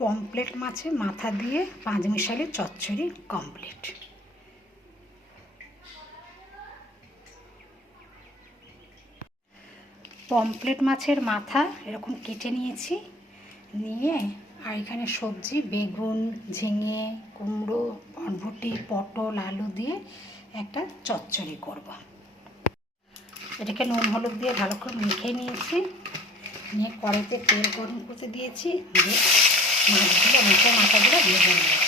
Pomfret মাছের মাথা দিয়ে পাঁচমিশালি চচ্চড়ি কমপ্লিট। পমফ্রেট মাছের মাথা এরকম কেটে নিয়েছি, নিয়ে আর এখানে সবজি বেগুন, ঝিঙে, কুমড়ো, বরবটি, পটল, আলু দিয়ে একটা চচ্চড়ি করব। এটাকে নুন হলুদ দিয়ে ভালো করে মেখে নিয়েছি, নিয়ে কড়াইতে তেল গরম করতে দিয়েছি, দিয়ে মাছগুলো মাছের মাথাগুলো ভেজে নেব।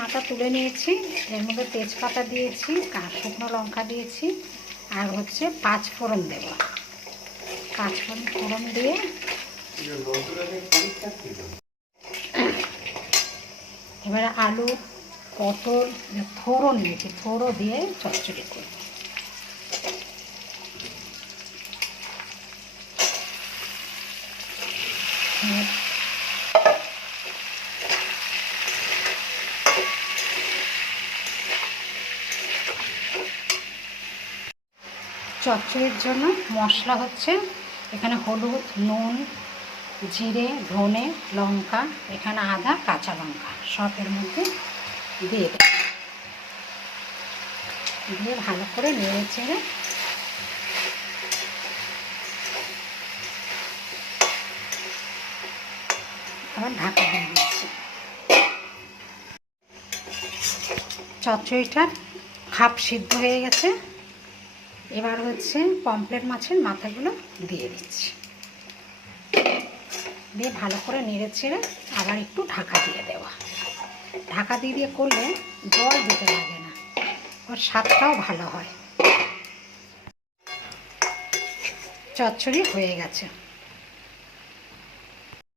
মাথা তুলে নিয়েছি, এর মধ্যে তেজপাতা দিয়েছি, শুকনো লঙ্কা দিয়েছি, আর হচ্ছে 5 ফোড়ন দেব। 5 ফোড়ন দিয়ে এবারে আলু, পটল, থোড়ো নিয়েছি, থোড়ো দিয়ে চচ্চড়ি করব। চচ্চড়ির জন্য মশলা হচ্ছে এখানে হলুদ, নুন, জিরে, ধনে, লঙ্কা, এখানে আদা, কাঁচা লঙ্কা সব এর মধ্যে দিয়ে দেব। দিয়ে ভালো করে নেড়ে চেড়ে আবার ঢাকা দিয়ে দিচ্ছি। চচ্চড়িটা হাফ সিদ্ধ হয়ে গেছে, এবার হচ্ছে পমফ্রেট মাছের মাথাগুলো দিয়ে দিচ্ছি, দিয়ে ভালো করে নেড়ে চেড়ে আবার একটু ঢাকা দিয়ে দেওয়া। ঢাকা দিয়ে দিয়ে করলে জল দিতে লাগে না, ওর স্বাদটাও ভালো হয়। চচ্চড়ি হয়ে গেছে।